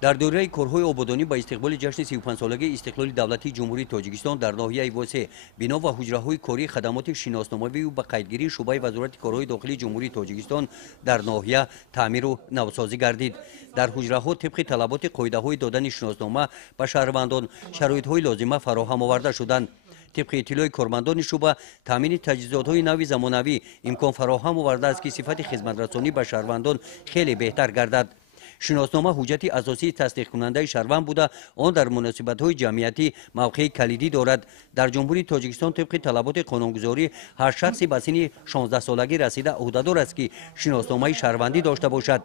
در دوره کارهای آبادانی با استقبال جشن 35 سالگی استقلال دولتی جمهوری تاجیکستان در ناحیه واسه بنا و حجره‌های کاری خدمات شناسنامه‌ای و به قیدگیری شعبه وزارت کارهای داخلی جمهوری تاجیکستان در ناحیه تعمیر و نوسازی گردید. در حجره‌ها طبق طلبات قاعده‌های دادن شناسنامه به شهروندان شرایط‌های لازمه فراهم آورده شدند. طبق اطلاع کارمندان شعبه تامین تجهیزات‌های نوی زمانوی امکان فراهم آورده است که صفت خدمت‌رسانی به شهروندان خیلی بهتر گردد. شناسنامه حجت اساسی تصدیق کننده شهروند بوده آن در مناسبت‌های جمعیتی موقع کلیدی دارد. در جمهوری تاجیکستان طبق طلبات قانونگذاری هر شخصی به سن 16 سالگی رسیده عهده‌دار است که شناسنامه شهروندی داشته باشد.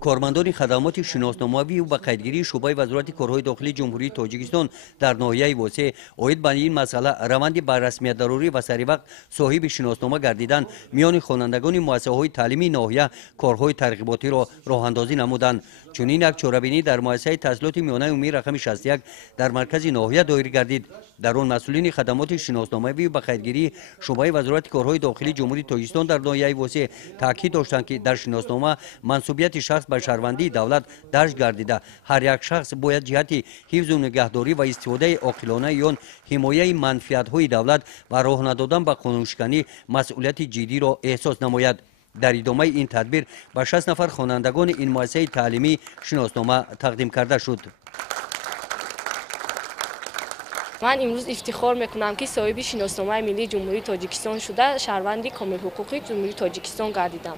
کارمندان خدمات شناسنامه‌ای و به قیدگیری شعبه وزارت کارهای داخلی جمهوری تاجیکستان در ناحیه واسه اوید به این مسئله روند به رسمیت ضروری و سری وقت صاحب شناسنامه گردیدن میان خوانندگان مؤسسه‌های تعلیمی ناحیه کارهای ترغیباتی را راه اندازی نمودند. چنین یک چاره‌بینی در مؤسسه تحصیلات میانه عمومی رقم 61 در مرکز ناحیه دایر گردید. در آن مسئولین خدمات شناسنامه‌ای و به قیدگیری شعبه وزارت کارهای داخلی جمهوری تاجیکستان در ناحیه واسه تاکید داشتند که در شناسنامه منصوبیت شخص به شهروندی دولت درج گردیده هر یک شخص باید جهت حفظ و نگهداری و استفاده عاقلانه آن حمایت منفعت‌های دولت و راه ندادن به قانونشکنی مسئولیت جدی را احساس نماید. در ادامه این تدبیر به 60 نفر خوانندگان این مؤسسه تعلیمی شناسنامه تقدیم کرده شد. من امروز افتخار میکنم که صاحب شناسنامه ملی جمهوری تاجیکستان شده شهروندی کامل حقوقی جمهوری تاجیکستان گردیدم.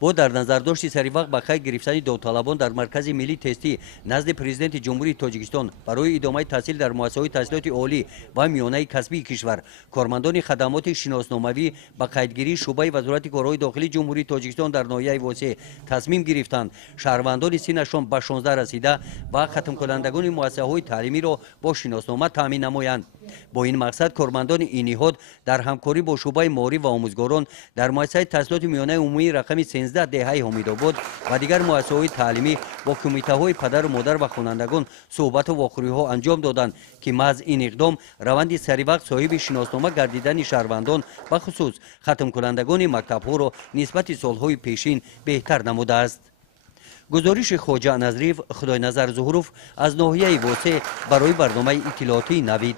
با در نظر داشت سری وقت به قید گرفتن داوطلبان در مرکز ملی تستی نزد پرزیدنت جمهوری تاجیکستان برای ادامه تحصیل در مؤسسه‌های تحصیلات عالی و میانه کسبی کشور کارمندان خدمات شناسنامه‌ای به قیدگیری شعبه وزارت کارهای داخلی جمهوری تاجیکستان در ناحیه واسه تصمیم گرفتند شهروندان سنشان به 16 رسیده و ختم کنندگان مؤسسه‌های تعلیمی را با شناسنامه تامین نمایند. با این مقصد کارمندان این نهاد در همکاری با شعبه معارف و آموزگاران در مؤسسه تحصیلات میانه عمومی رقم 13 دهه حمیدآباد و دیگر مؤسسه‌های تعلیمی با کمیته‌های پدر و مادر و خوانندگان صحبت و واخوری‌ها انجام دادند که محض این اقدام روند سری وقت صاحب شناسنامه گردیدن شهروندان به خصوص ختم کنندگان مکتب‌ها را نسبت سال‌های پیشین بهتر نموده است. گزارش خواجه نظریف خدای نظر ظهوروف از ناحیه واسه برای برنامه اطلاعاتی نوید.